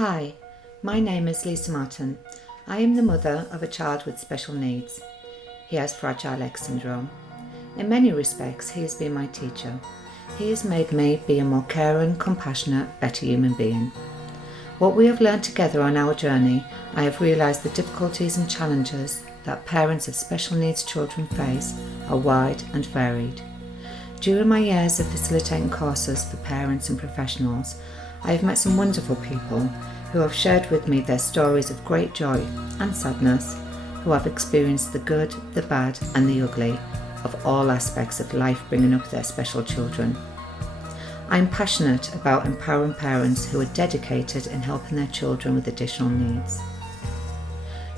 Hi, my name is Lisa Martin. I am the mother of a child with special needs. He has Fragile X syndrome. In many respects, he has been my teacher. He has made me be a more caring, compassionate, better human being. What we have learned together on our journey, I have realised the difficulties and challenges that parents of special needs children face are wide and varied. During my years of facilitating courses for parents and professionals, I have met some wonderful people who have shared with me their stories of great joy and sadness, who have experienced the good, the bad and the ugly of all aspects of life bringing up their special children. I am passionate about empowering parents who are dedicated in helping their children with additional needs.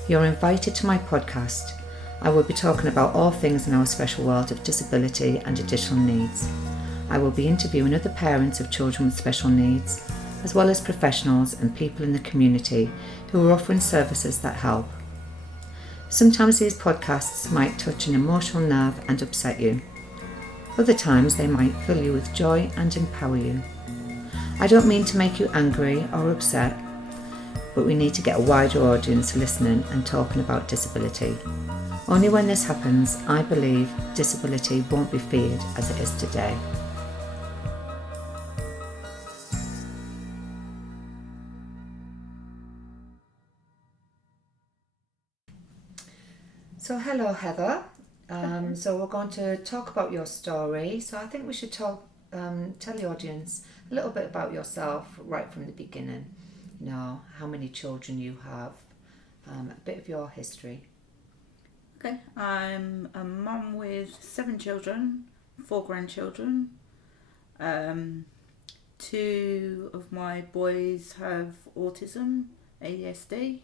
You're invited to my podcast. I will be talking about all things in our special world of disability and additional needs. I will be interviewing other parents of children with special needs, as well as professionals and people in the community who are offering services that help. Sometimes these podcasts might touch an emotional nerve and upset you. Other times they might fill you with joy and empower you. I don't mean to make you angry or upset, but we need to get a wider audience listening and talking about disability. Only when this happens, I believe disability won't be feared as it is today. So hello Heather. So we're going to talk about your story. So I think we should tell the audience a little bit about yourself right from the beginning. You know, how many children you have, a bit of your history. Okay, I'm a mum with 7 children, 4 grandchildren. 2 of my boys have autism, ADHD.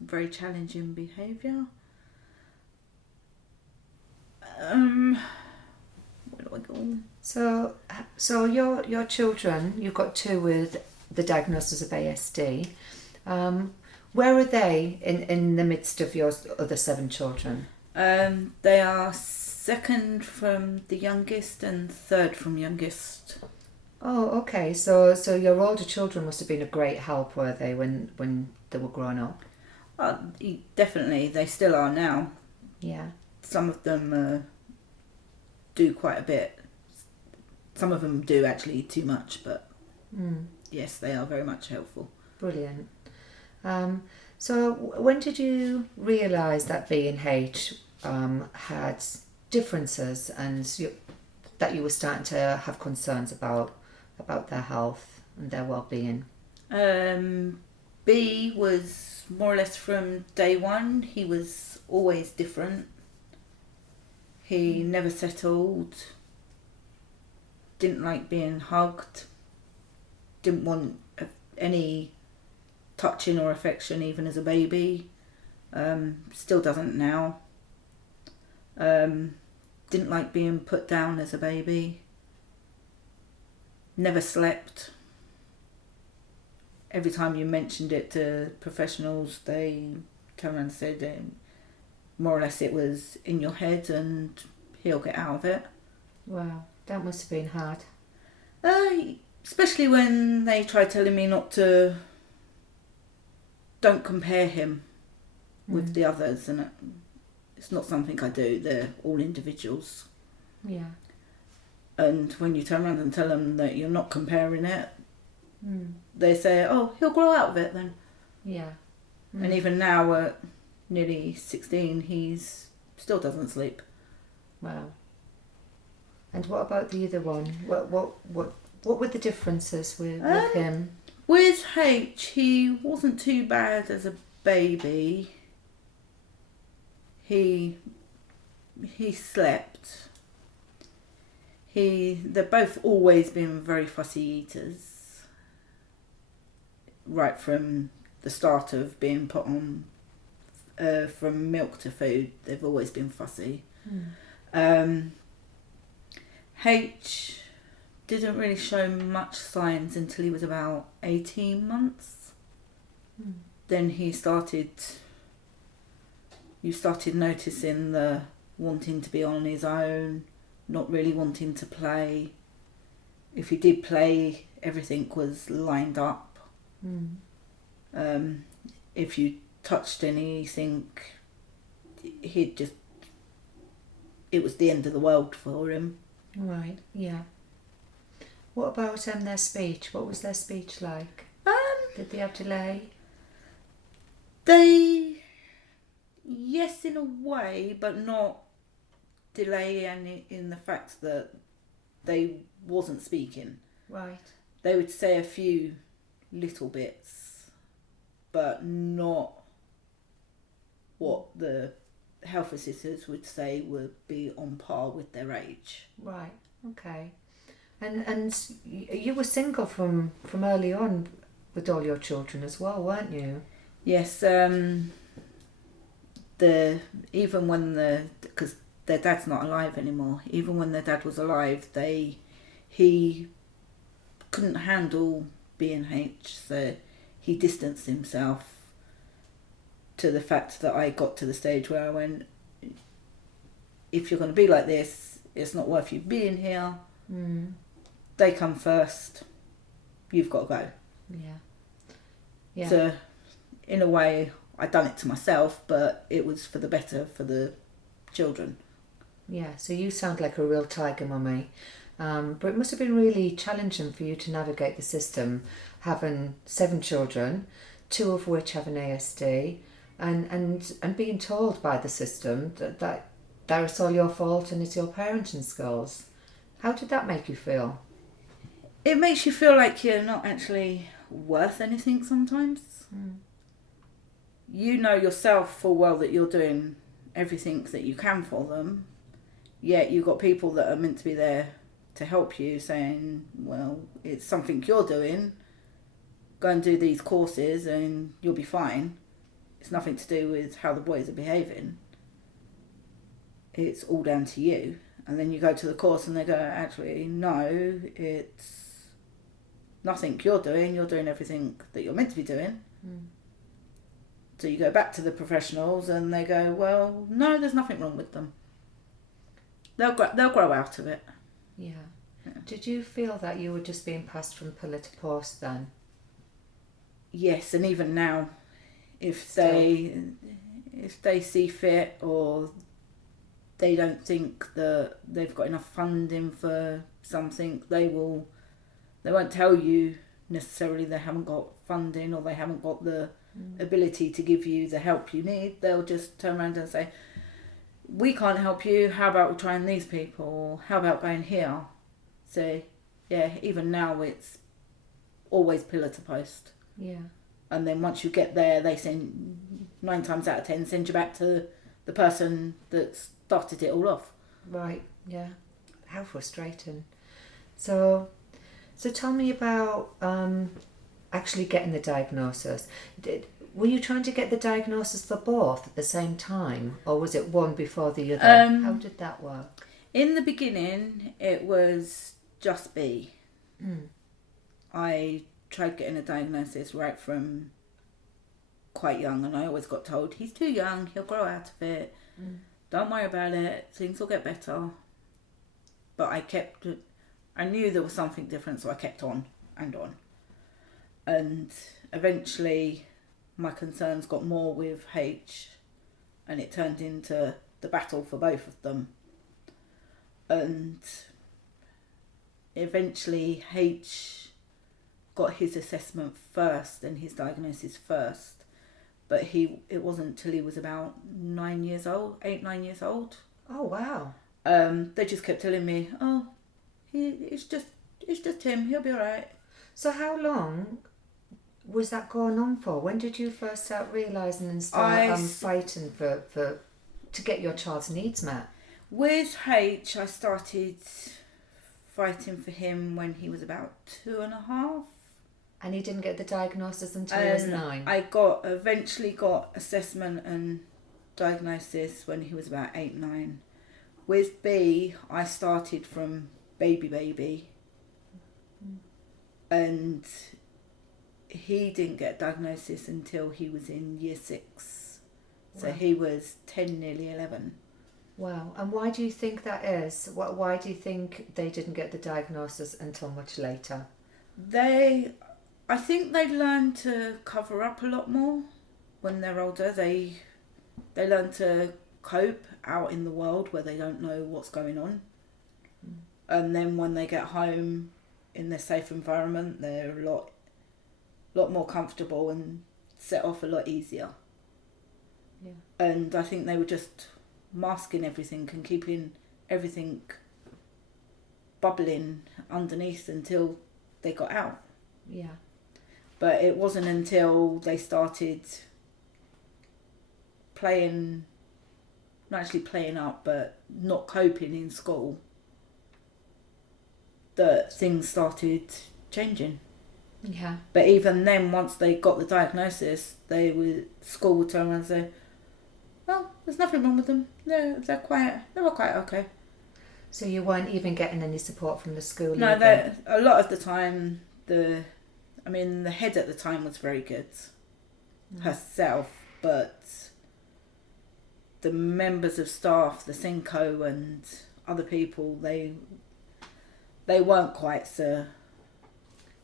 Very challenging behaviour. Where do I go? So your children, you've got 2 with the diagnosis of ASD. Where are they in the midst of your other 7 children? They are 2nd from the youngest and 3rd from youngest. Oh, okay. So your older children must have been a great help, were they, when they were growing up? Definitely, they still are now. Yeah. Some of them do quite a bit. Some of them do actually too much, but yes, they are very much helpful. Brilliant. So when did you realise that B&H had differences and that you were starting to have concerns about their health and their well-being? B was more or less from day one. He was always different. He never settled, didn't like being hugged, didn't want any touching or affection even as a baby, still doesn't now. Didn't like being put down as a baby, never slept. Every time you mentioned it to professionals, they come around and said more or less it was in your head and he'll get out of it. Wow, that must have been hard. Especially when they tried telling me don't compare him with the others, and it's not something I do. They're all individuals. Yeah. And when you turn around and tell them that you're not comparing it, they say, oh, he'll grow out of it then. Yeah. And even now at nearly 16, he's still doesn't sleep. Wow. And what about the other one? What were the differences with him? With H, he wasn't too bad as a baby. He slept. They've both always been very fussy eaters. Right from the start of being put on, from milk to food, they've always been fussy. H didn't really show much signs until he was about 18 months. Then you started noticing the wanting to be on his own, not really wanting to play. If he did play, everything was lined up. Mm. If you touched anything, he'd just, it was the end of the world for him. Right, yeah. What about their speech? What was their speech like? Did they have delay? They, yes, in a way, but not delay, and in the fact that they wasn't speaking. Right. They would say a few little bits, but not what the health assistants would say would be on par with their age. Right, okay. And you were single from early on with all your children as well, weren't you? Yes, even when because their dad's not alive anymore, even when their dad was alive, he couldn't handle B&H, so he distanced himself, to the fact that I got to the stage where I went, if you're going to be like this, it's not worth you being here. Mm. They come first, you've got to go. Yeah. So in a way, I done it to myself, but it was for the better for the children. Yeah, so you sound like a real tiger mummy. But it must have been really challenging for you to navigate the system, having 7 children, 2 of which have an ASD, and being told by the system that it's all your fault and it's your parenting skills. How did that make you feel? It makes you feel like you're not actually worth anything sometimes. Mm. You know yourself full well that you're doing everything that you can for them, yet you've got people that are meant to be there to help you saying, well, it's something you're doing, go and do these courses and you'll be fine. It's nothing to do with how the boys are behaving. It's all down to you. And then you go to the course and they go, actually, no, it's nothing you're doing everything that you're meant to be doing. Mm. So you go back to the professionals and they go, well, no, there's nothing wrong with them. They'll grow out of it. Yeah. Did you feel that you were just being passed from pillar to post then? Yes, and even now, if they see fit or they don't think that they've got enough funding for something, they won't tell you necessarily they haven't got funding or they haven't got the ability to give you the help you need. They'll just turn around and say, we can't help you, how about trying these people, or how about going here? So yeah, even now it's always pillar to post. Yeah. And then once you get there, they send 9 times out of 10 send you back to the person that started it all off. Right, yeah. How frustrating. So tell me about actually getting the diagnosis. Were you trying to get the diagnosis for both at the same time, or was it one before the other? How did that work? In the beginning, it was just B. Mm. I tried getting a diagnosis right from quite young, and I always got told, he's too young, he'll grow out of it, don't worry about it, things will get better. But I knew there was something different, so I kept on and on. And eventually my concerns got more with H, and it turned into the battle for both of them. And eventually H got his assessment first and his diagnosis first, but it wasn't until he was about 9 years old. Oh wow. They just kept telling me, oh, it's just him, he'll be alright. So how long was that going on for? When did you first start realising and start fighting to get your child's needs met? With H, I started fighting for him when he was about 2.5. And he didn't get the diagnosis until he was 9? I eventually got assessment and diagnosis when he was about 8, 9. With B, I started from baby. And he didn't get diagnosis until he was in year 6. So he was 10, nearly 11. Wow. And why do you think that is? Why do you think they didn't get the diagnosis until much later? I think they learn to cover up a lot more when they're older. They learn to cope out in the world where they don't know what's going on. And then when they get home in their safe environment, they're a lot more comfortable and set off a lot easier. Yeah. And I think they were just masking everything and keeping everything bubbling underneath until they got out. Yeah. But it wasn't until they started not actually playing up, but not coping in school, that things started changing. Yeah. But even then, once they got the diagnosis, school would turn around and say, "Well, there's nothing wrong with them. They were quite okay." So you weren't even getting any support from the school? No, either? a lot of the time, the head at the time was very good herself, but the members of staff, the Synco and other people, they weren't quite so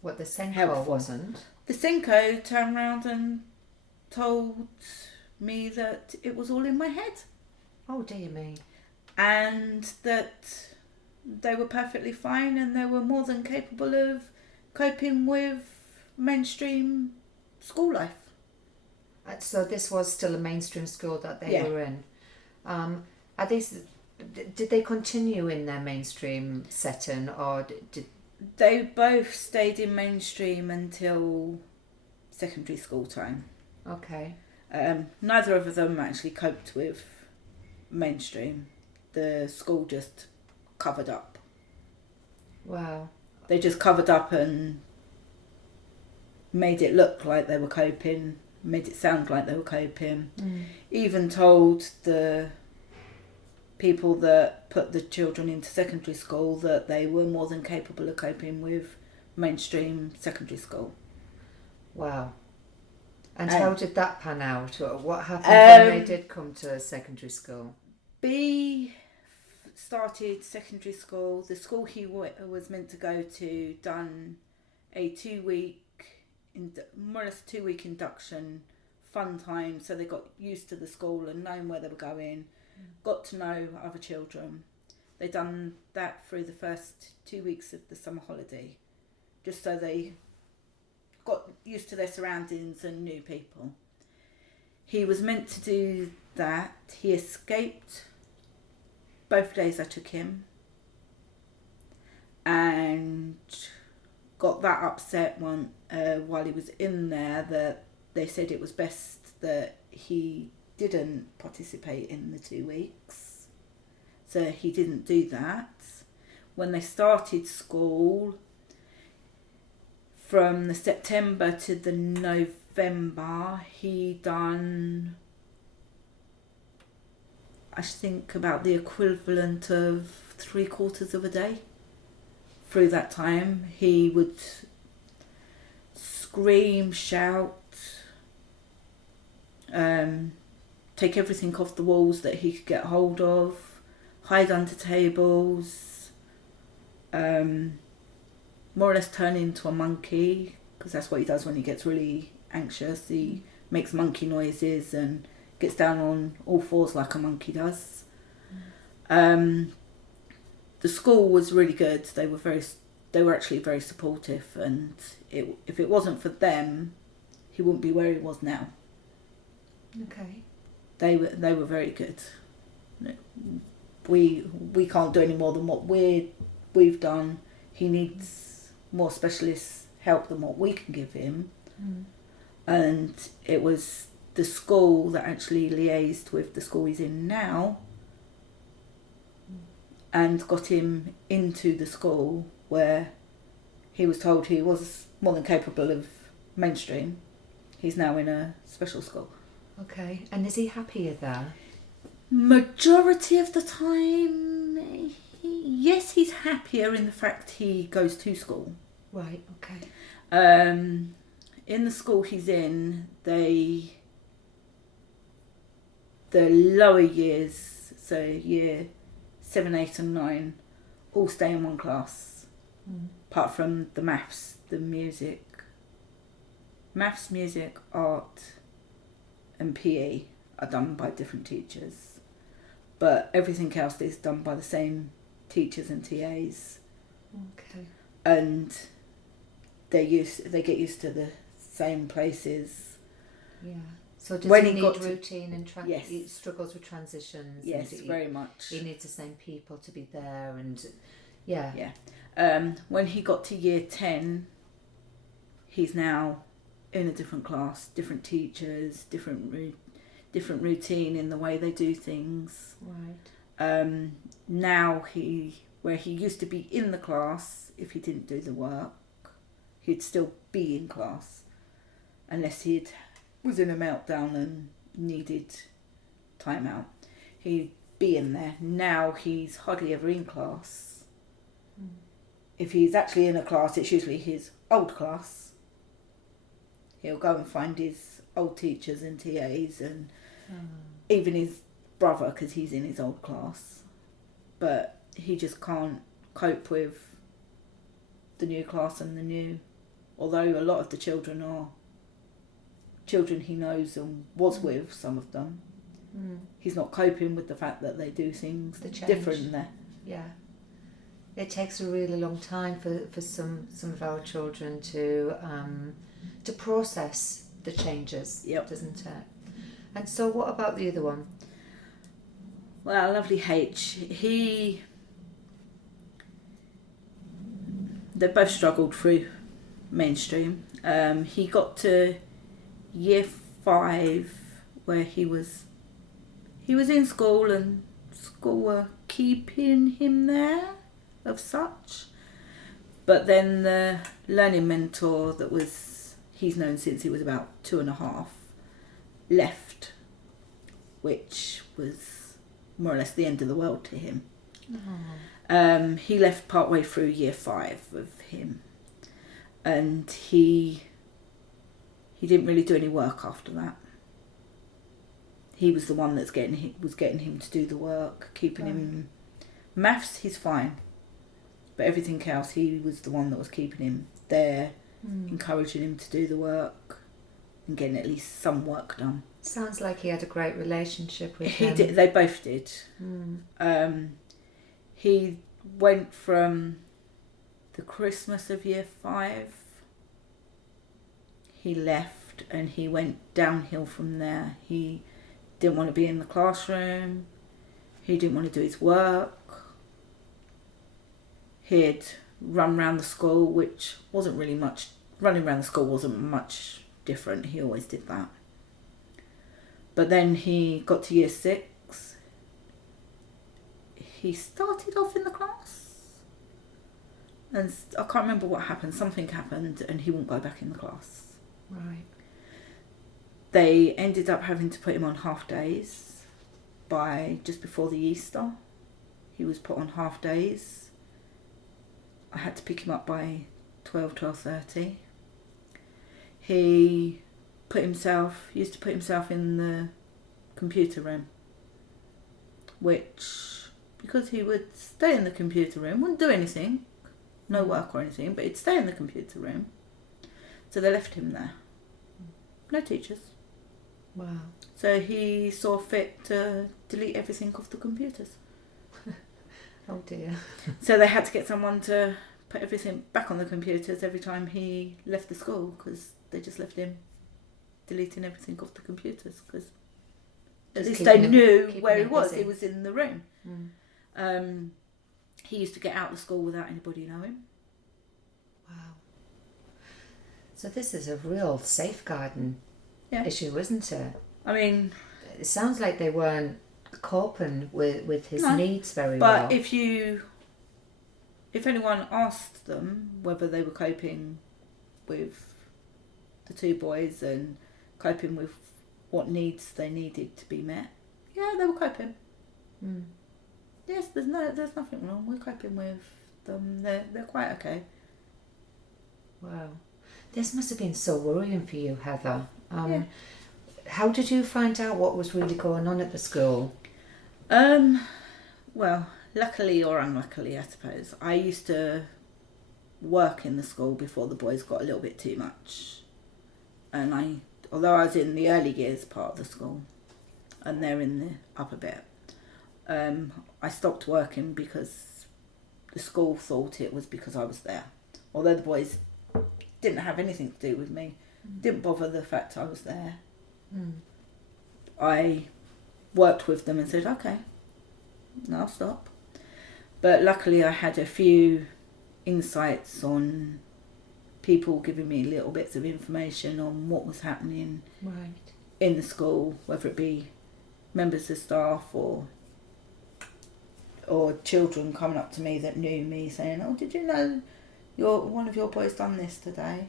What, the Senko helpful. wasn't? The Synco turned around and told me that it was all in my head. Oh, dear me. And that they were perfectly fine and they were more than capable of coping with mainstream school life. So this was still a mainstream school that they were in. Did they continue in their mainstream setting, or did They both stayed in mainstream until secondary school time. Okay. Neither of them actually coped with mainstream. The school just covered up. Wow. They just covered up and made it look like they were coping, made it sound like they were coping. Even told the people that put the children into secondary school that they were more than capable of coping with mainstream secondary school. Wow. And how did that pan out? Or what happened when they did come to secondary school? B started secondary school. The school he was meant to go to done a 2-week, more or less 2-week induction, fun time. So they got used to the school and knowing where they were going, got to know other children. They done that through the first 2 weeks of the summer holiday, just so they got used to their surroundings and knew people. He was meant to do that. He escaped both days I took him, and got that upset while he was in there that they said it was best that he didn't participate in the 2 weeks. So he didn't do that. When they started school, from the September to the November, he done, I think, about the equivalent of 3/4 of a day. Through that time, he would scream, shout, take everything off the walls that he could get hold of, hide under tables, more or less turn into a monkey, because that's what he does when he gets really anxious. He makes monkey noises and gets down on all fours like a monkey does. The school was really good. They were actually very supportive, and if it wasn't for them, he wouldn't be where he was now. Okay. They were very good. We can't do any more than what we've done. He needs more specialist help than what we can give him. And it was the school that actually liaised with the school he's in now and got him into the school where he was told he was more than capable of mainstream. He's now in a special school. Okay. And is he happier there? Majority of the time, yes, he's happier in the fact he goes to school. Right, okay. In the school he's in, the lower years, so year 7, 8 and 9, all stay in one class. Apart from the maths the music, maths, music, art and PE are done by different teachers, but everything else is done by the same teachers and TAs. Okay. And they get used to the same places. Yeah. So does When he he need got to- routine and Yes. he struggles with transitions? Yes, and very much. He needs the same people to be there, and yeah. When he got to year 10, he's now in a different class, different teachers, different routine in the way they do things. Right. Now where he used to be in the class, if he didn't do the work, he'd still be in class, unless he was in a meltdown and needed time out. He'd be in there. Now he's hardly ever in class. If he's actually in a class, it's usually his old class. He'll go and find his old teachers and TAs and even his brother, because he's in his old class. But he just can't cope with the new class and the new... Although a lot of the children are children he knows and was with, some of them. He's not coping with the fact that they do things different there. Yeah. It takes a really long time for some of our children to process the changes, doesn't it? And so what about the other one? Well, lovely H. They both struggled through mainstream. He got to year 5 where he was in school and school were keeping him there of such. But then the learning mentor he's known since he was about 2.5 left, which was more or less the end of the world to him. He left partway through year 5 of him, and he didn't really do any work after that. He was the one was getting him to do the work, keeping him... Maths, he's fine. But everything else, he was the one that was keeping him there, encouraging him to do the work and getting at least some work done. Sounds like he had a great relationship with him. He did. They both did. He went from the Christmas of year 5. He left and he went downhill from there. He didn't want to be in the classroom. He didn't want to do his work. He'd run around the school, which wasn't really much... Running around the school wasn't much different. He always did that. But then he got to year 6. He started off in the class. And I can't remember what happened. Something happened and he wouldn't go back in the class. Right. They ended up having to put him on half days by just before the Easter. He was put on half days. I had to pick him up by 12:30. He used to put himself in the computer room, which, because he would stay in the computer room, wouldn't do anything, no work or anything, but he'd stay in the computer room. So they left him there. No teachers. Wow. So he saw fit to delete everything off the computers. Oh dear. So they had to get someone to put everything back on the computers every time he left the school, because they just left him deleting everything off the computers, because at least they knew where he was. He was in the room. He used to get out of school without anybody knowing. Wow. So this is a real safeguarding issue, isn't it? I mean... It sounds like they weren't coping with his needs very well. But if anyone asked them whether they were coping with the 2 boys and coping with what needs they needed to be met, they were coping. Yes, there's nothing wrong. We're coping with them. They're quite okay. Wow. This must have been so worrying for you, Heather. How did you find out what was really going on at the school? Well, luckily or unluckily, I suppose, I used to work in the school before the boys got a little bit too much. And although I was in the early years part of the school, and they're in the upper bit, I stopped working because the school thought it was because I was there. Although the boys didn't have anything to do with me, didn't bother the fact I was there. I worked with them and said, okay, no, I'll stop. But luckily I had a few insights on people giving me little bits of information on what was happening in the school, whether it be members of staff or children coming up to me that knew me saying, oh, did you know one of your boys done this today?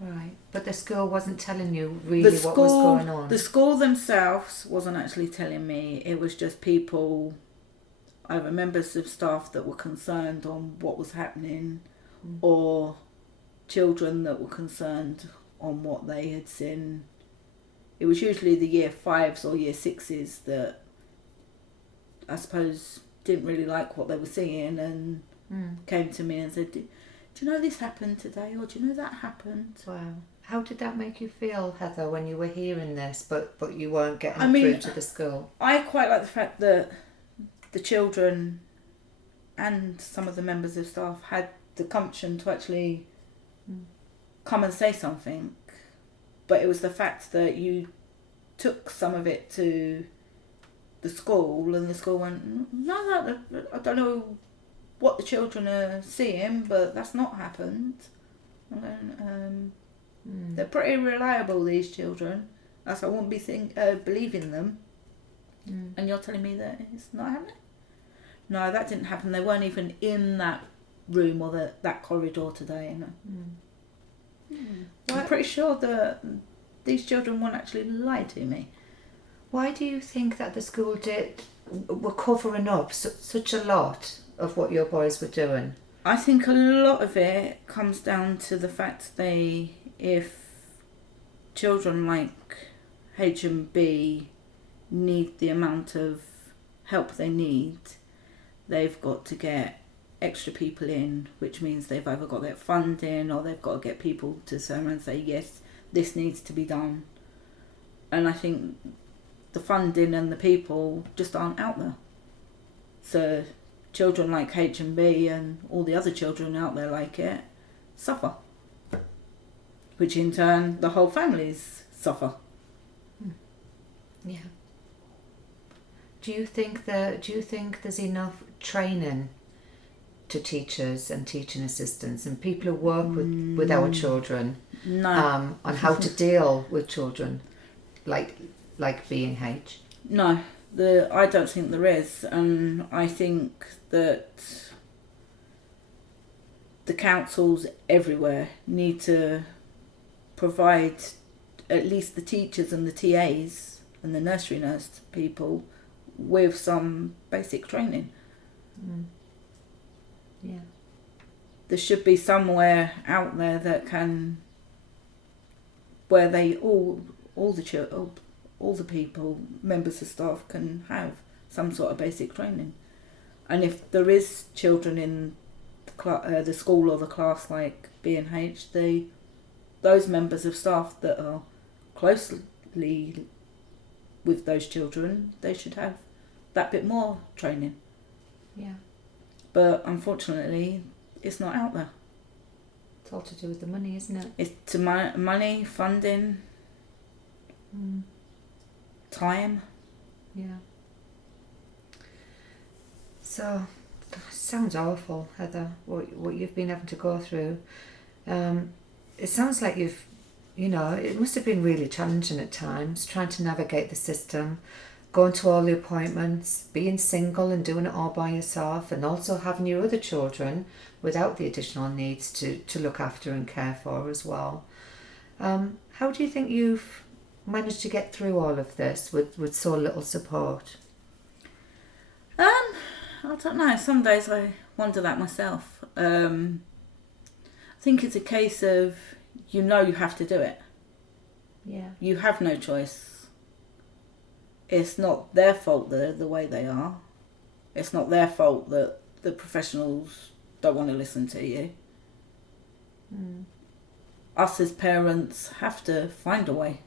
Right, but the school wasn't telling you really what was going on. The school themselves wasn't actually telling me. It was just people, either members of staff that were concerned on what was happening, or children that were concerned on what they had seen. It was usually the year 5s or year 6s that I suppose didn't really like what they were seeing and came to me and said, do you know this happened today, or do you know that happened? Wow. How did that make you feel, Heather, when you were hearing this, but you weren't getting through to the school? I quite like the fact that the children and some of the members of staff had the gumption to actually come and say something. But it was the fact that you took some of it to the school, and the school went, no, I don't know what the children are seeing, but that's not happened. And they're pretty reliable, these children. Else I wouldn't be believing them. And you're telling me that it's not happening? No, that didn't happen. They weren't even in that room or that corridor today. I'm pretty sure that these children won't actually lie to me. Why do you think that the school were covering up such a lot of what your boys were doing? I think a lot of it comes down to the fact if children like H and B need the amount of help they need, they've got to get extra people in, which means they've either got to get funding or they've got to get people to turn around and say, yes, this needs to be done. And I think the funding and the people just aren't out there. So children like H and B and all the other children out there like it suffer, which in turn the whole families suffer. Yeah. Do you think there's enough training to teachers and teaching assistants and people who work with our children on how to deal with children like B&H? No, I don't think there is, and I think that the councils everywhere need to provide at least the teachers and the TAs and the nursery nurse people with some basic training. Yeah. There should be somewhere out there where they all the people, members of staff, can have some sort of basic training. And if there is children in the school or the class like B&H, those members of staff that are closely with those children, they should have that bit more training. Yeah. But unfortunately, it's not out there. It's all to do with the money, isn't it? It's to money, funding, time. Yeah. So, sounds awful, Heather, what you've been having to go through. It sounds like it must have been really challenging at times, trying to navigate the system, going to all the appointments, being single and doing it all by yourself, and also having your other children without the additional needs to look after and care for as well. How do you think you've managed to get through all of this with so little support? I don't know. Some days I wonder that myself. I think it's a case of you have to do it. Yeah. You have no choice. It's not their fault they're the way they are. It's not their fault that the professionals don't want to listen to you. us as parents have to find a way.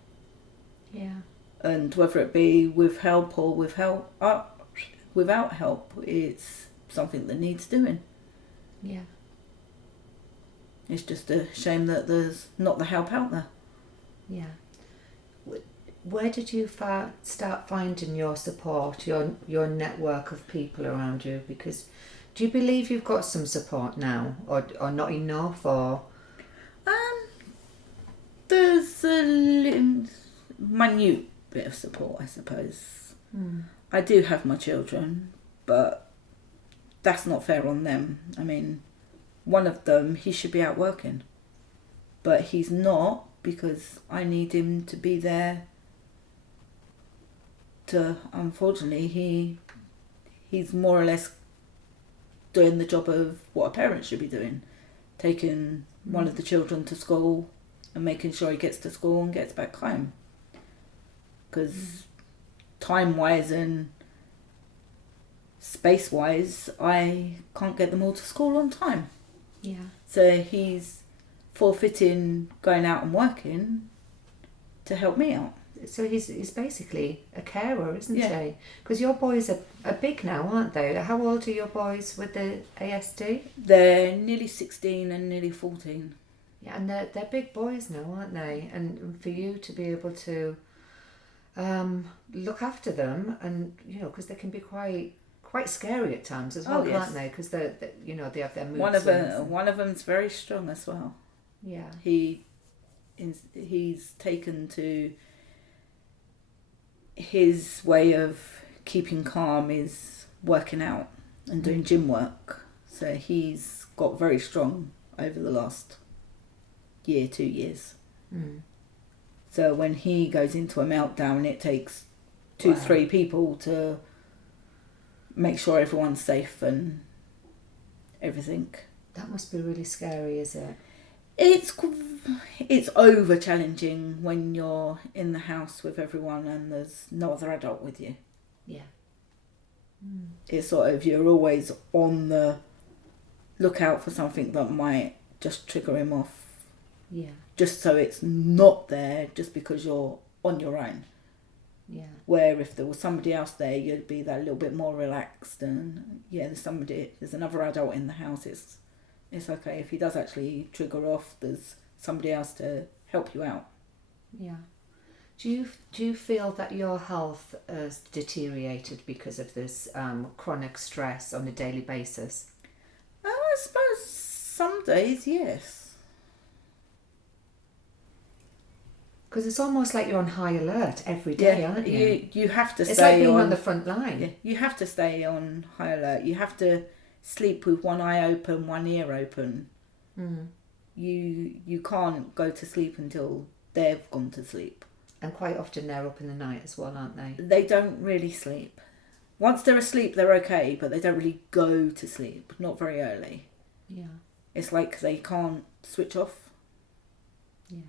Yeah. And whether it be with help or without help, it's something that needs doing. Yeah. It's just a shame that there's not the help out there. Yeah. Where did you start finding your support, your network of people around you? Because do you believe you've got some support now, or not enough, or? There's a minute bit of support, I suppose. I do have my children, but that's not fair on them. I mean, one of them, he should be out working, but he's not, because I need him to be there to, unfortunately, he's more or less doing the job of what a parent should be doing, taking one of the children to school and making sure he gets to school and gets back home. Because time-wise and space-wise, I can't get them all to school on time. Yeah. So he's forfeiting going out and working to help me out. So he's basically a carer, isn't Yeah. he? Because your boys are big now, aren't they? How old are your boys with the ASD? They're nearly 16 and nearly 14. Yeah, and they're big boys now, aren't they? And for you to be able to look after them, and because they can be quite scary at times as well, Oh, yes. can't they? Because they have their mood One swings. of them's very strong as well. Yeah. He's taken to his way of keeping calm is working out and doing gym work. So he's got very strong over the last 2 years. So when he goes into a meltdown, it takes 2-3 people to make sure everyone's safe and everything. That must be really scary, is it? It's over challenging when you're in the house with everyone and there's no other adult with you. Yeah. It's sort of, you're always on the lookout for something that might just trigger him off. Yeah. Just so it's not there just because you're on your own. Yeah. Where if there was somebody else there, you'd be that little bit more relaxed and there's another adult in the house. It's okay. If he does actually trigger off, there's somebody else to help you out. Yeah. Do you feel that your health has deteriorated because of this chronic stress on a daily basis? I suppose some days, yes. Because it's almost like you're on high alert every day, aren't you? You have to stay on... It's like being on the front line. Yeah, you have to stay on high alert. You have to sleep with one eye open, one ear open. You can't go to sleep until they've gone to sleep. And quite often they're up in the night as well, aren't they? They don't really sleep. Once they're asleep, they're okay, but they don't really go to sleep. Not very early. Yeah. It's like they can't switch off. Yeah.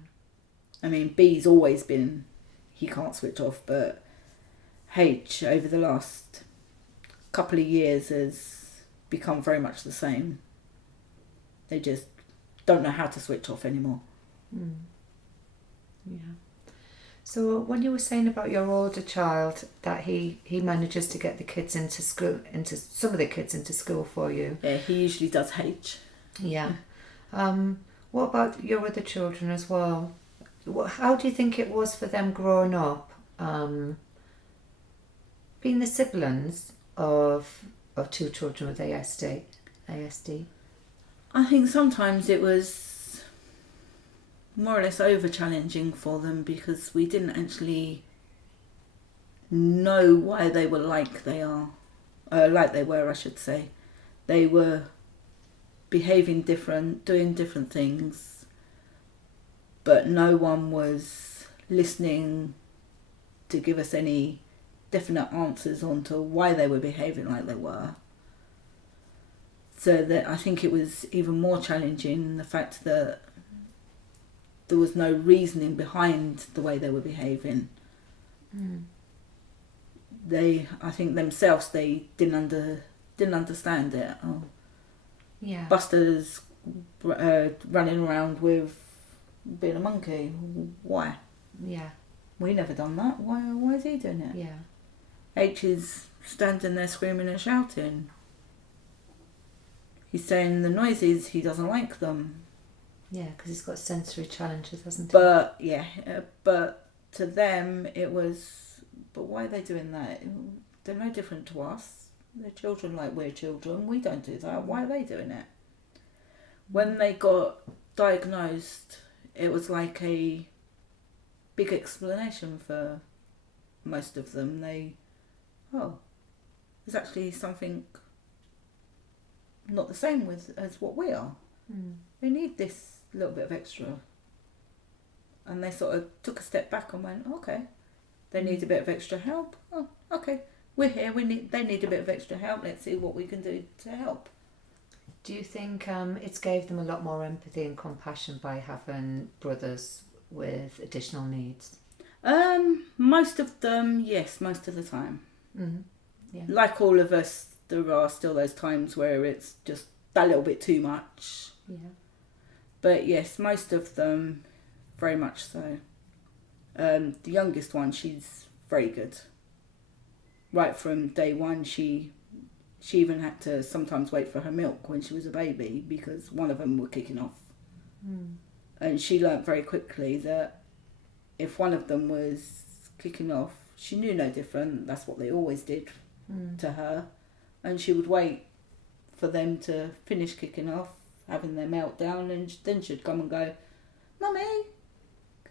I mean, B's always been, he can't switch off, but H, over the last couple of years, has become very much the same. They just don't know how to switch off anymore. Yeah. So when you were saying about your older child, that he manages to get the kids into school, some of the kids into school for you. Yeah, he usually does H. Yeah. What about your other children as well? How do you think it was for them growing up, being the siblings of two children with ASD? I think sometimes it was more or less over challenging for them because we didn't actually know why they were like they were, I should say. They were behaving different, doing different things, but no one was listening to give us any definite answers onto why they were behaving like they were. So that I think it was even more challenging, the fact that there was no reasoning behind the way they were behaving. I think themselves, they didn't understand it. Yeah. Buster's running around with being a monkey. Why? Yeah. We never done that. Why is he doing it? Yeah. H is standing there screaming and shouting. He's saying the noises, he doesn't like them. Yeah, because he's got sensory challenges, hasn't he? But but to them it was, but why are they doing that? They're no different to us. They're children like we're children. We don't do that. Why are they doing it? When they got diagnosed, it was like a big explanation for most of them. There's actually something not the same as what we are. They need this little bit of extra. And they sort of took a step back and went, okay, they need a bit of extra help. Oh, okay, we're here. They need a bit of extra help. Let's see what we can do to help. Do you think it's gave them a lot more empathy and compassion by having brothers with additional needs? Most of them, yes, most of the time. Mm-hmm. Yeah. Like all of us, there are still those times where it's just that little bit too much. Yeah. But yes, most of them, very much so. The youngest one, she's very good. Right from day one, she even had to sometimes wait for her milk when she was a baby because one of them were kicking off. And she learnt very quickly that if one of them was kicking off, she knew no different. That's what they always did to her. And she would wait for them to finish kicking off, having their meltdown, and then she'd come and go, Mummy,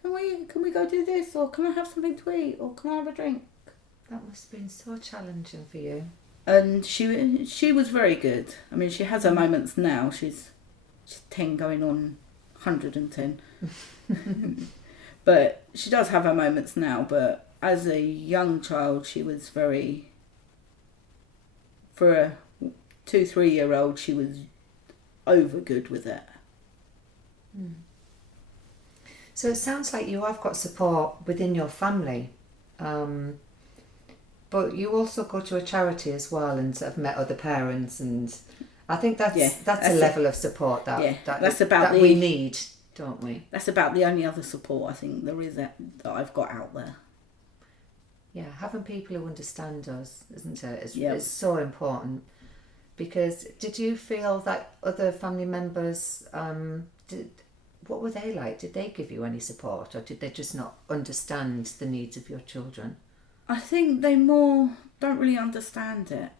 can we go do this, or can I have something to eat, or can I have a drink? That must have been so challenging for you. And she was very good. I mean, she has her moments now. She's 10 going on 110. But she does have her moments now. But as a young child, she was very... For a 2-3-year-old, she was over good with it. So it sounds like you have got support within your family. But you also go to a charity as well and sort of met other parents, and I think that's a level of support that we need, don't we? That's about the only other support I think there is that I've got out there. Yeah, having people who understand us, isn't it? It's so important. Because did you feel that other family members, what were they like? Did they give you any support, or did they just not understand the needs of your children? I think they more don't really understand it.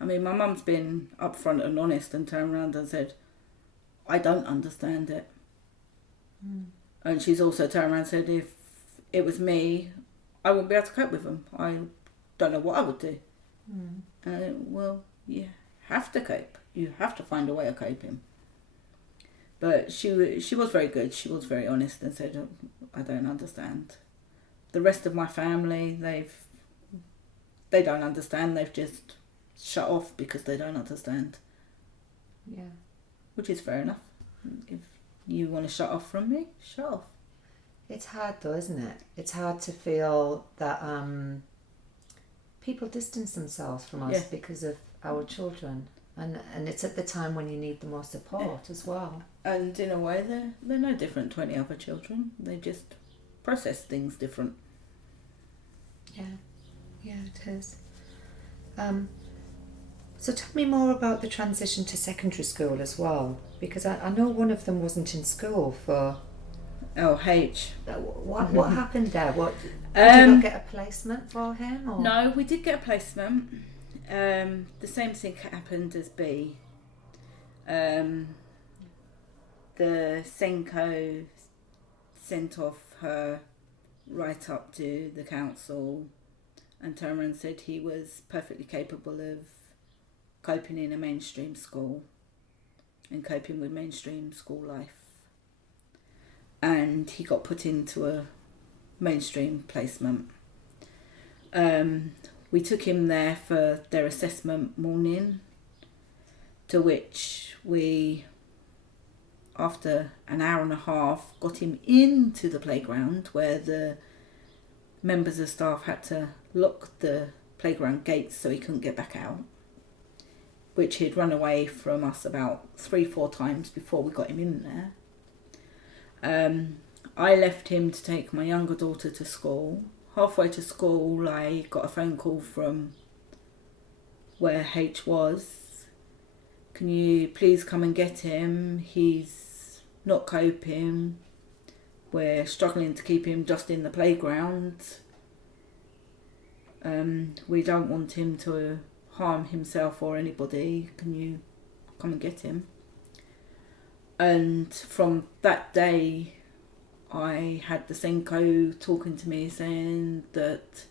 I mean, my mum's been upfront and honest and turned around and said, I don't understand it. And she's also turned around and said, if it was me, I wouldn't be able to cope with them. I don't know what I would do. Well, you have to cope. You have to find a way of coping. But she was very good. She was very honest and said, oh, I don't understand. The rest of my family, they don't understand. They've just shut off because they don't understand. Yeah. Which is fair enough. If you want to shut off from me, shut off. It's hard though, isn't it? It's hard to feel that people distance themselves from us because of our children. And it's at the time when you need the most support as well. And in a way, they're no different to any other children. They just process things different. Yeah, it is. So tell me more about the transition to secondary school as well, because I know one of them wasn't in school for... Oh, H. What happened there? Did you not get a placement for him? Or? No, we did get a placement. The same thing happened as B. The Senko sent off her right up to the council and turned around and said he was perfectly capable of coping in a mainstream school and coping with mainstream school life. And he got put into a mainstream placement. We took him there for their assessment morning, to which we, after an hour and a half, got him into the playground where the members of staff had to lock the playground gates so he couldn't get back out. which he'd run away from us about 3-4 times before we got him in there. I left him to take my younger daughter to school. Halfway to school, I got a phone call from where H was. Can you please come and get him? He's not coping. We're struggling to keep him just in the playground. We don't want him to harm himself or anybody. Can you come and get him? And from that day, I had the Senko talking to me saying that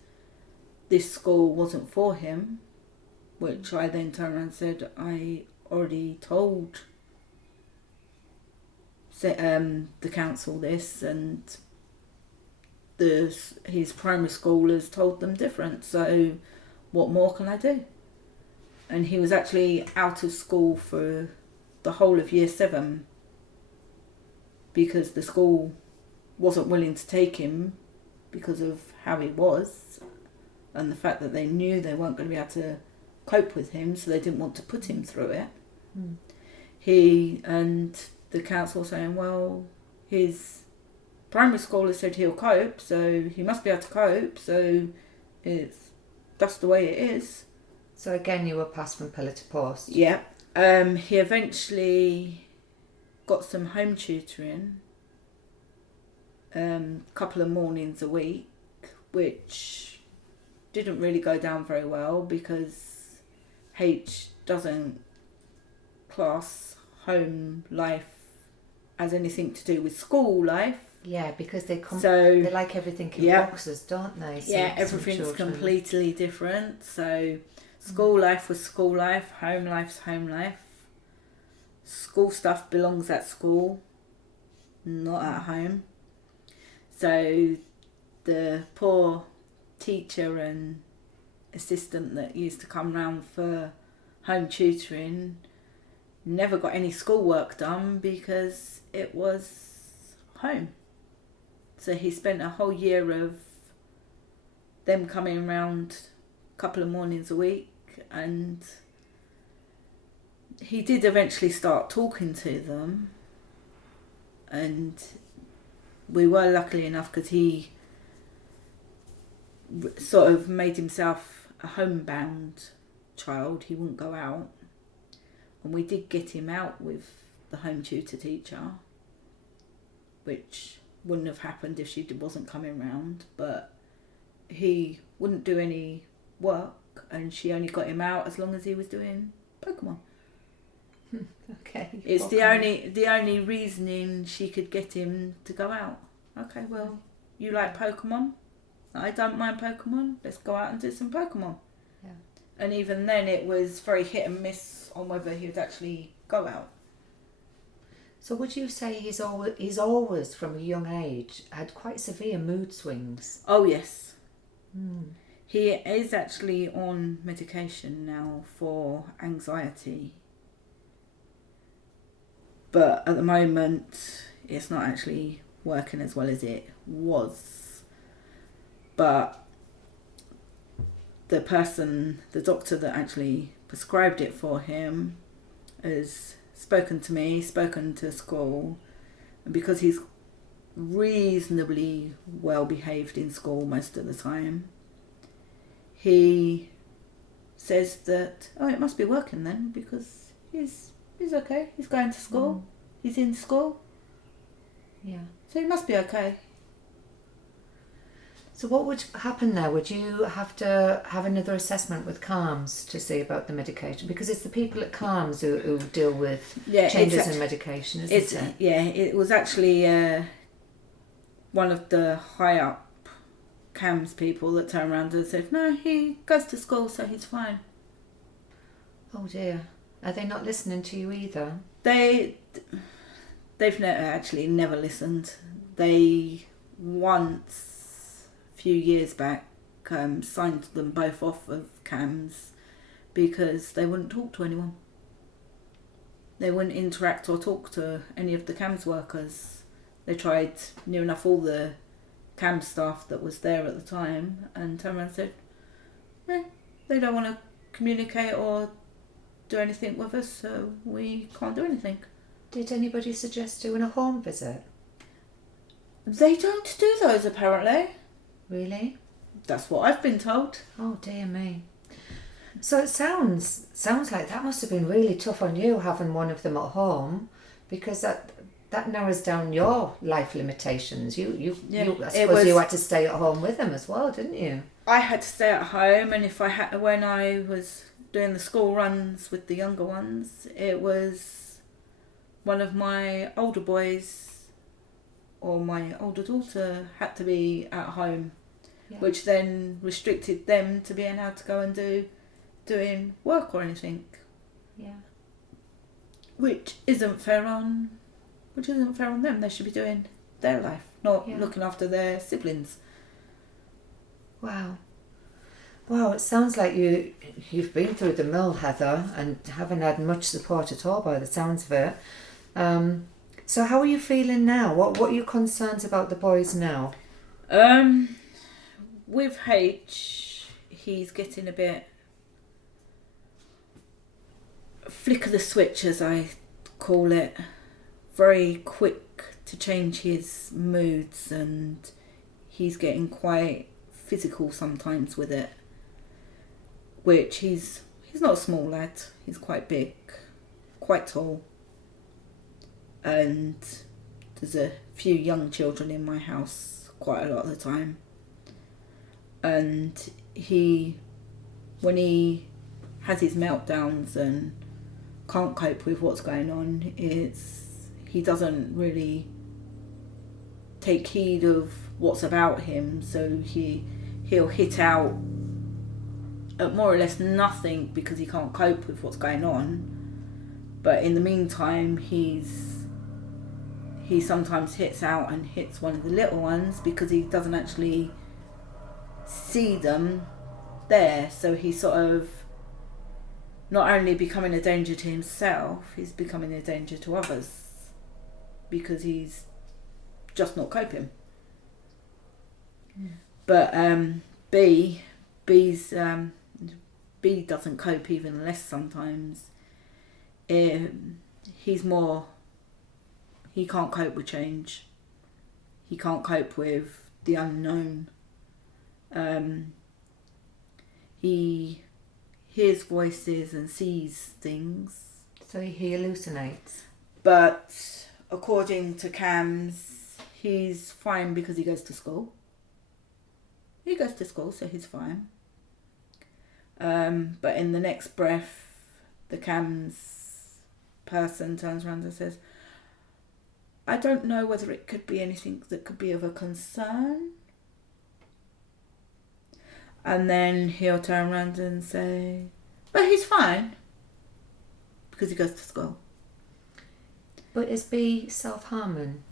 this school wasn't for him, which I then turned around and said I already told the council this, and his primary school has told them different, so what more can I do? And he was actually out of school for the whole of year 7 because the school wasn't willing to take him because of how he was and the fact that they knew they weren't going to be able to cope with him, so they didn't want to put him through it. He and the council saying, well, his primary school has said he'll cope, so he must be able to cope, so that's the way it is. So again, you were passed from pillar to post. Yeah. He eventually got some home tutoring, couple of mornings a week, which didn't really go down very well because H doesn't class home life as anything to do with school life. Yeah, because they like everything in boxes, don't they? Everything's completely different. So school life was school life, home life's home life. School stuff belongs at school, not at home. So the poor teacher and assistant that used to come round for home tutoring never got any schoolwork done because it was home. So he spent a whole year of them coming round a couple of mornings a week, and he did eventually start talking to them, and we were lucky enough because he sort of made himself a homebound child. He wouldn't go out, and we did get him out with the home tutor teacher, which wouldn't have happened if she wasn't coming round, but he wouldn't do any work, and she only got him out as long as he was doing Pokemon. Okay. It's the only reasoning she could get him to go out. Okay, well, you like Pokemon? I don't mind Pokemon. Let's go out and do some Pokemon. Yeah. And even then, it was very hit and miss on whether he would actually go out. So would you say he's always from a young age had quite severe mood swings? Oh yes. He is actually on medication now for anxiety. But at the moment, it's not actually working as well as it was. But the doctor that actually prescribed it for him has spoken to me, spoken to school, and because he's reasonably well behaved in school most of the time, he says that, oh, it must be working then because he's okay, he's going to school, he's in school, so he must be okay. So what would happen there? Would you have to have another assessment with CALMS to see about the medication? Because it's the people at CALMS who deal with changes in medication, isn't it? Yeah, it was actually one of the high up CAMS people that turned around and said, no, he goes to school, so he's fine. Oh dear. Are they not listening to you either? They've never listened. They once, a few years back, signed them both off of CAMS because they wouldn't talk to anyone. They wouldn't interact or talk to any of the CAMS workers. They tried near enough all the CAMS staff that was there at the time and turned around and said, they don't want to communicate or do anything with us, so we can't do anything. Did anybody suggest doing a home visit? They don't do those, apparently. Really? That's what I've been told. Oh dear me. So it sounds like that must have been really tough on you having one of them at home, because that narrows down your life limitations. You I suppose you had to stay at home with them as well, didn't you? I had to stay at home, and when I was doing the school runs with the younger ones, it was one of my older boys or my older daughter had to be at home, which then restricted them to being able to go and doing work or anything. Yeah. Which isn't fair on them. They should be doing their life, not looking after their siblings. Wow. Wow, it sounds like you've been through the mill, Heather, and haven't had much support at all by the sounds of it. So how are you feeling now? What are your concerns about the boys now? With H, he's getting a bit flick of the switch, as I call it. Very quick to change his moods, and he's getting quite physical sometimes with it. Which he's not a small lad. He's quite big, quite tall. And there's a few young children in my house quite a lot of the time. And when he has his meltdowns and can't cope with what's going on, he doesn't really take heed of what's about him, so he'll hit out at more or less nothing because he can't cope with what's going on. But in the meantime, he sometimes hits out and hits one of the little ones because he doesn't actually see them there. So he's sort of not only becoming a danger to himself, he's becoming a danger to others because he's just not coping. But B doesn't cope even less sometimes. He can't cope with change. He can't cope with the unknown. He hears voices and sees things. So he hallucinates. But according to Cams, he's fine because he goes to school. He goes to school, so he's fine. But in the next breath, the Cams person turns around and says, I don't know whether it could be anything that could be of a concern. And then he'll turn around and say, but he's fine because he goes to school. But is B self-harming?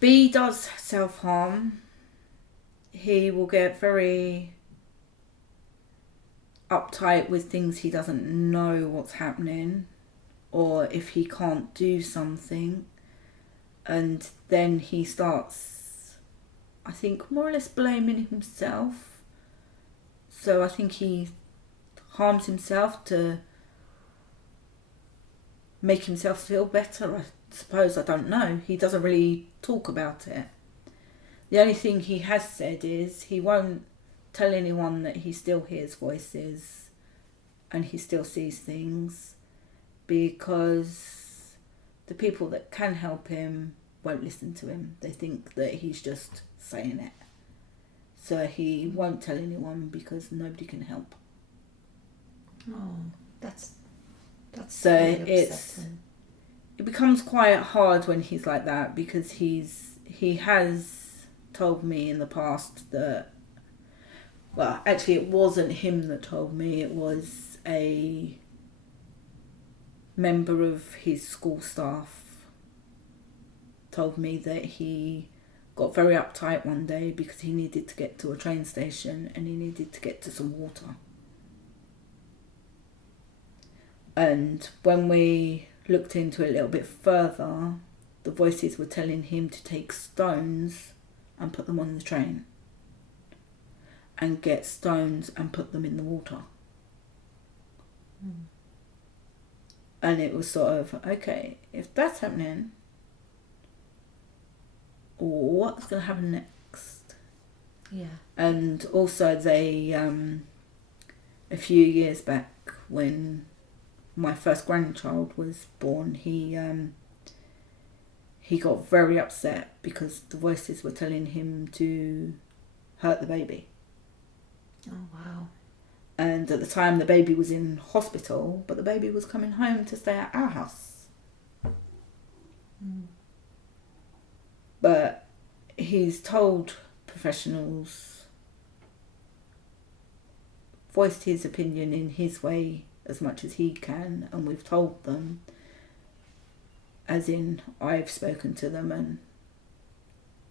B does self-harm. He will get very uptight with things he doesn't know what's happening, or if he can't do something, and then he starts, I think, more or less blaming himself. So I think he harms himself to make himself feel better, I suppose. I don't know. He doesn't really talk about it. The only thing he has said is he won't tell anyone that he still hears voices and he still sees things, because the people that can help him won't listen to him. They think that he's just saying it. So he won't tell anyone because nobody can help. Oh, that's so really upsetting. It becomes quite hard when he's like that, because he has told me in the past that, well, actually it wasn't him that told me, it was a member of his school staff told me that he got very uptight one day because he needed to get to a train station and he needed to get to some water. And when we looked into it a little bit further, the voices were telling him to take stones and put them on the train, and get stones and put them in the water. And it was sort of, okay, if that's happening, what's going to happen next? Yeah. And also they, a few years back when my first grandchild was born, he got very upset because the voices were telling him to hurt the baby. Oh, wow. And at the time the baby was in hospital, but the baby was coming home to stay at our house. Mm. But he's told professionals, voiced his opinion in his way as much as he can, and we've told them, as in I've spoken to them and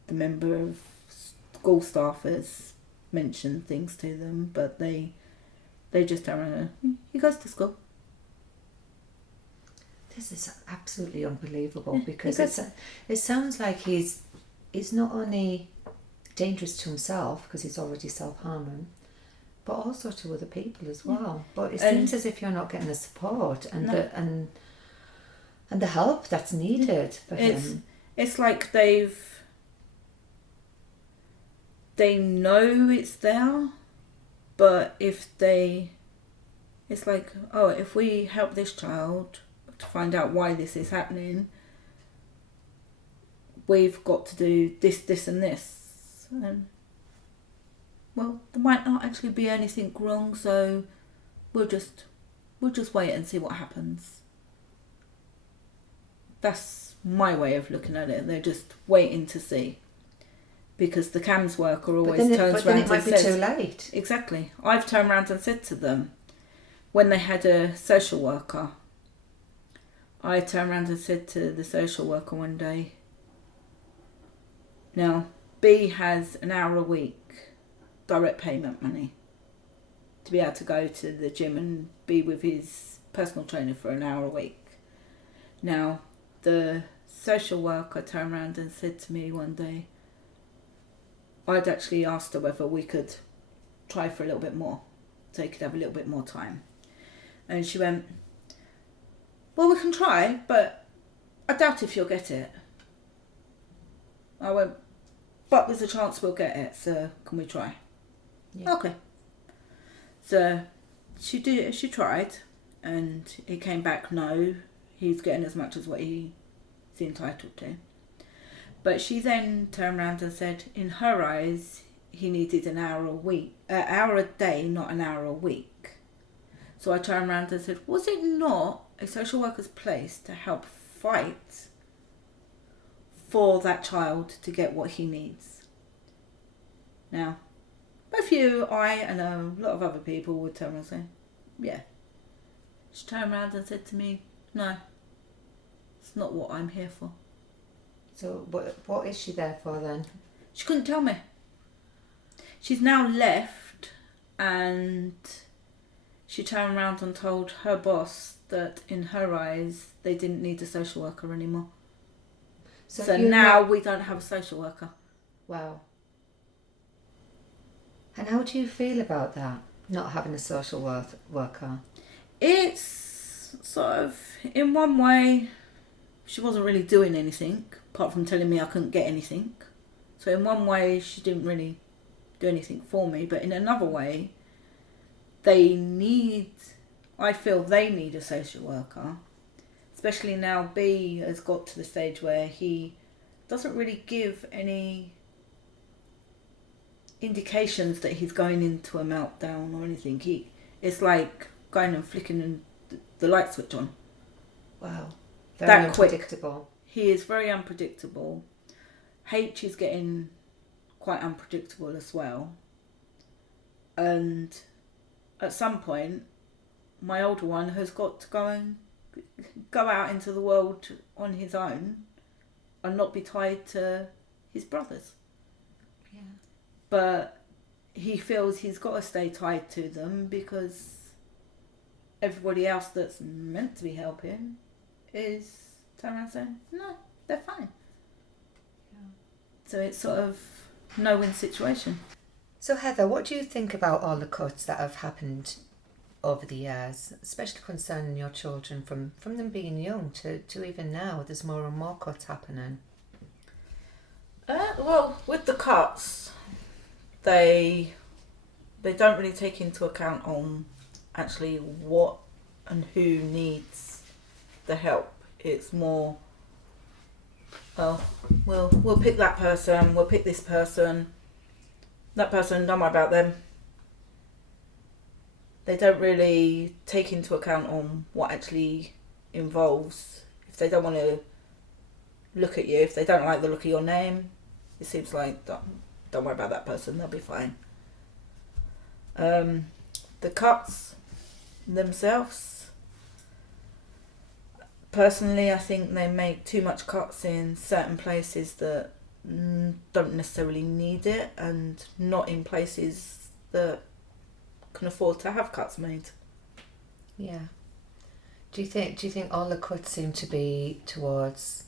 the member of school staff has mentioned things to them, but they just don't know. He goes to school. This is absolutely unbelievable, because it sounds like he's not only dangerous to himself because he's already self-harming, but also to other people as well. But it seems as if you're not getting the support and the help that's needed for him. It's like they know it's there, but it's like, oh, if we help this child to find out why this is happening, we've got to do this, this and this. And, well, there might not actually be anything wrong, so we'll just wait and see what happens. That's my way of looking at it. They're just waiting to see. Because the CAMS worker always turns around and says... But then it might be too late. Exactly. I've turned around and said to them, when they had a social worker, I turned around and said to the social worker one day, now, B has an hour a week direct payment money to be able to go to the gym and be with his personal trainer for an hour a week. Now, the social worker turned around and said to me one day, I'd actually asked her whether we could try for a little bit more, so he could have a little bit more time. And she went, well, we can try, but I doubt if you'll get it. I went, but there's a chance we'll get it, so can we try? Yeah. Okay. So she tried, and it came back, no, he's getting as much as what he's entitled to. But she then turned around and said, in her eyes, he needed an hour a day, not an hour a week. So I turned around and said, was it not a social worker's place to help fight for that child to get what he needs? Now, both you, I, and a lot of other people would turn around and say, yeah. She turned around and said to me, no, it's not what I'm here for. So what is she there for then? She couldn't tell me. She's now left, and she turned around and told her boss that in her eyes they didn't need a social worker anymore. So now we don't have a social worker. Wow. And how do you feel about that, not having a social worker? It's sort of, in one way, she wasn't really doing anything, apart from telling me I couldn't get anything. So in one way, she didn't really do anything for me. But in another way, I feel they need a social worker. Especially now B has got to the stage where he doesn't really give any indications that he's going into a meltdown or anything. It's like going and flicking the light switch on. Wow. Very unpredictable. He is very unpredictable. H is getting quite unpredictable as well. And at some point, my older one has got to go out into the world on his own and not be tied to his brothers. Yeah. But he feels he's got to stay tied to them because everybody else that's meant to be helping is turning around saying, no, they're fine. Yeah. So it's sort of no-win situation. So Heather, what do you think about all the cuts that have happened over the years, especially concerning your children from them being young to even now? There's more and more cuts happening. Well, with the cuts, they don't really take into account on actually what and who needs the help. It's more, well, we'll pick that person, we'll pick this person, that person, don't worry about them. They don't really take into account on what actually involves. If they don't want to look at you, if they don't like the look of your name, it seems like don't worry about that person, they'll be fine. The cuts themselves, personally, I think they make too much cuts in certain places that don't necessarily need it, and not in places that can afford to have cuts made. Yeah. Do you think all the cuts seem to be towards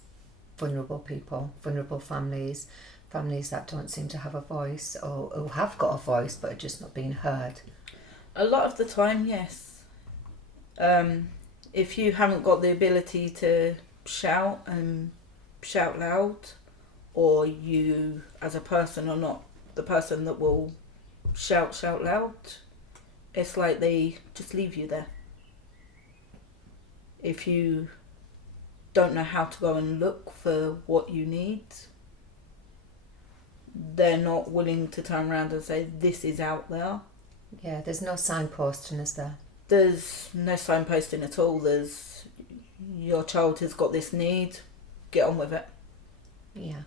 vulnerable people, vulnerable families that don't seem to have a voice, or who have got a voice but are just not being heard? A lot of the time, yes. If you haven't got the ability to shout and shout loud, or you as a person are not the person that will shout loud, it's like they just leave you there. If you don't know how to go and look for what you need, they're not willing to turn around and say, this is out there. Yeah, there's no signposting, is there? There's no signposting at all. There's, your child has got this need, get on with it. Yeah.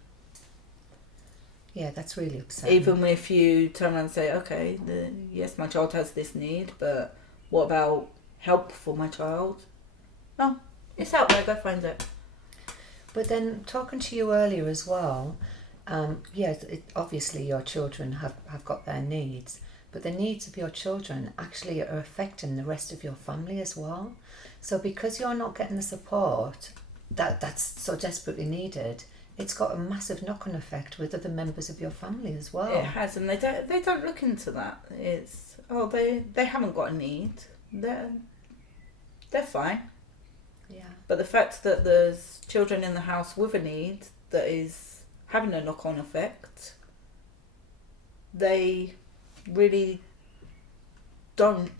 Yeah, that's really upsetting. Even if you turn around and say, okay, yes, my child has this need, but what about help for my child? No, it's out there, go find it. But then, talking to you earlier as well, obviously your children have got their needs, but the needs of your children actually are affecting the rest of your family as well. So because you're not getting the support that's so desperately needed, it's got a massive knock-on effect with other members of your family as well. It has, and they don't look into that. It's, they haven't got a need. They're fine. Yeah. But the fact that there's children in the house with a need that is having a knock-on effect, they really don't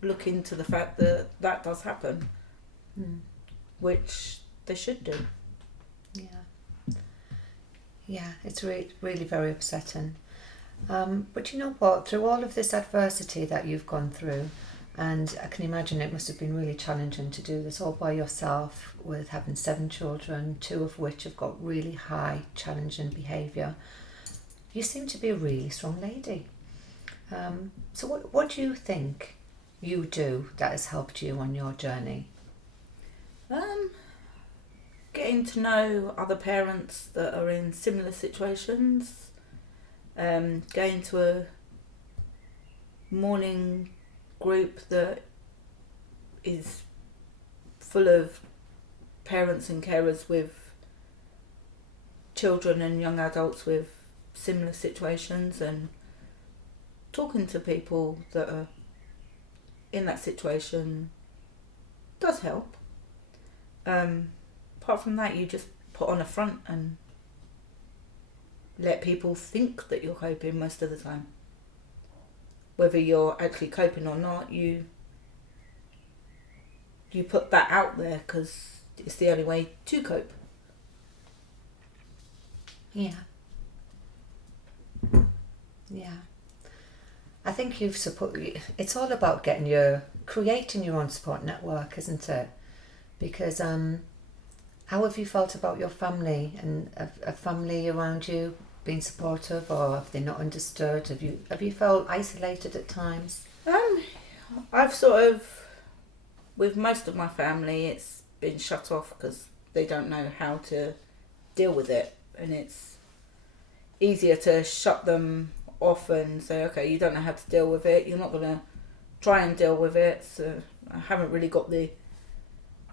look into the fact that that does happen, which they should do. Yeah, it's really very upsetting. But you know what? Through all of this adversity that you've gone through, and I can imagine it must have been really challenging to do this all by yourself, with having 7 children, 2 of which have got really high challenging behaviour. You seem to be a really strong lady. So what do you think you do that has helped you on your journey? Getting to know other parents that are in similar situations, going to a morning group that is full of parents and carers with children and young adults with similar situations, and talking to people that are in that situation does help. Apart from that, you just put on a front and let people think that you're coping most of the time. Whether you're actually coping or not, you put that out there because it's the only way to cope. Yeah. I think it's all about creating your own support network, isn't it? Because how have you felt about your family, and a family around you being supportive, or have they not understood? Have you felt isolated at times? I've sort of, with most of my family, it's been shut off because they don't know how to deal with it, and it's easier to shut them off and say, okay, you don't know how to deal with it, you're not going to try and deal with it, so I haven't really got the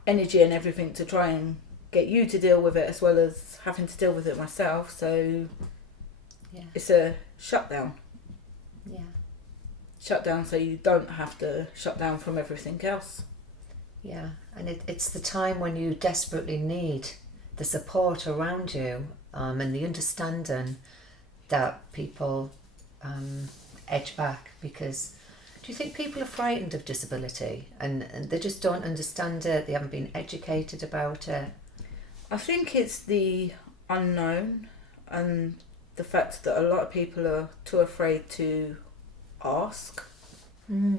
energy and everything to try and get you to deal with it, as well as having to deal with it myself, so it's a shutdown. shut down so you don't have to shut down from everything else. Yeah, and it's the time when you desperately need the support around you, and the understanding that people edge back. Because do you think people are frightened of disability and they just don't understand it, they haven't been educated about it? I think it's the unknown and the fact that a lot of people are too afraid to ask.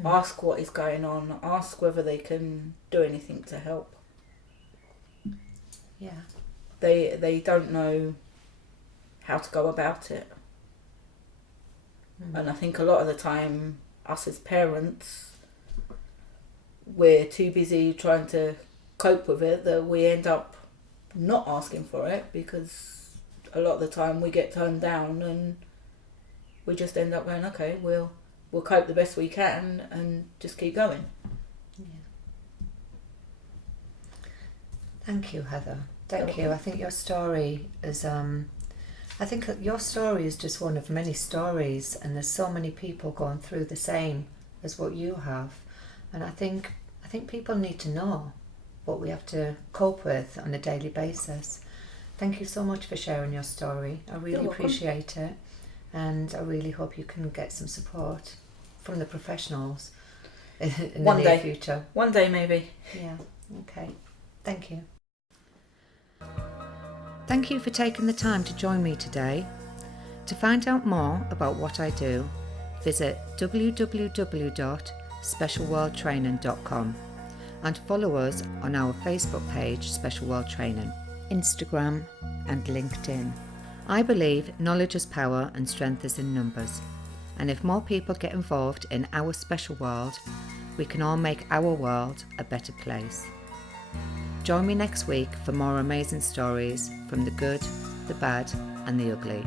Ask what is going on, ask whether they can do anything to help. Yeah. They don't know how to go about it. And I think a lot of the time, us as parents, we're too busy trying to cope with it that we end up not asking for it, because a lot of the time we get turned down and we just end up going, okay, we'll cope the best we can and just keep going. Yeah. Thank you, Heather. Thank you. I think your story is just one of many stories, and there's so many people going through the same as what you have. And I think people need to know what we have to cope with on a daily basis. Thank you so much for sharing your story. I really appreciate it, and I really hope you can get some support from the professionals in the near future. One day maybe. Yeah, okay. Thank you. Thank you for taking the time to join me today. To find out more about what I do, visit www.specialworldtraining.com and follow us on our Facebook page, Special World Training, Instagram and LinkedIn. I believe knowledge is power and strength is in numbers. And if more people get involved in our special world, we can all make our world a better place. Join me next week for more amazing stories from the good, the bad and the ugly.